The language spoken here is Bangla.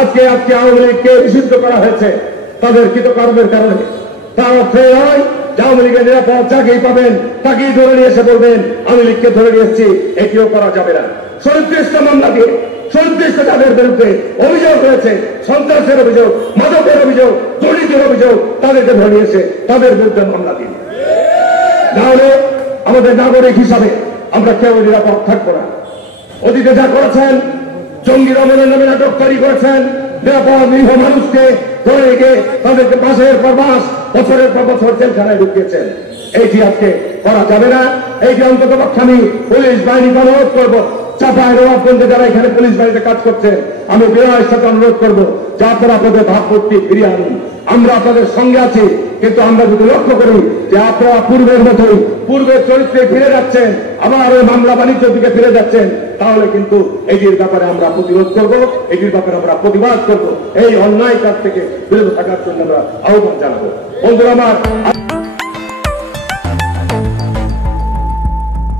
আজকে আজকে আওয়ামী লীগকে নিষিদ্ধ করা হয়েছে তাদের কৃতকর্মের কারণে। তার অর্থ হয় আওয়ামী লীগের নিরাপদ যাকেই পাবেন তাকেই ধরে নিয়ে এসে বলবেন আওয়ামী লীগকে ধরে নিয়ে এসেছি, এটিও করা যাবে না। 37টা মামলা দিয়ে 37টা যাদের বিরুদ্ধে অভিযোগ রয়েছে, সন্ত্রাসের অভিযোগ, মাদকের অভিযোগ, দুর্নীতির অভিযোগ, তাদেরকে ধরে নিয়ে এসে তাদের বিরুদ্ধে মামলা দিন। তাহলে আমাদের নাগরিক হিসাবে আমরা কেউ নিরাপদ থাকবো না। অতীতে যা করেছেন, জঙ্গি দমনের নামে নাটক তৈরি করেছেন, নিরাপদ নিরীহ মানুষকে ধরে রেখে তাদেরকে মাসের পর মাস, বছরের পর বছর জেলখানায় ঢুকিয়েছেন। এইটি আজকে করা যাবে না। এইটি অন্তত পক্ষে আমি পুলিশ বাহিনীকে অনুরোধ করবো, চাপায় নবাবগঞ্জে যারা এখানে পুলিশ বাহিনীতে কাজ করছেন, আমি বিনয়ের সাথে অনুরোধ করবো যে আপনারা আপনাদের ভাবমূর্তি ফিরিয়ে আনুন। আমরা আপনাদের সঙ্গে আছি, কিন্তু আমরা যদি লক্ষ্য করি যে আপনারা পূর্বের মতোই পূর্বের চরিত্রে ফিরে যাচ্ছেন, আবার ওই মামলা বাণিজ্য দিকে ফিরে যাচ্ছেন, তাহলে কিন্তু এটির ব্যাপারে আমরা প্রতিরোধ করবো, এটির ব্যাপারে আমরা প্রতিবাদ করবো। এই অন্যায় কাজ থেকে বিরত থাকার জন্য আমরা আহ্বান জানাবো। বন্ধুরা আমার,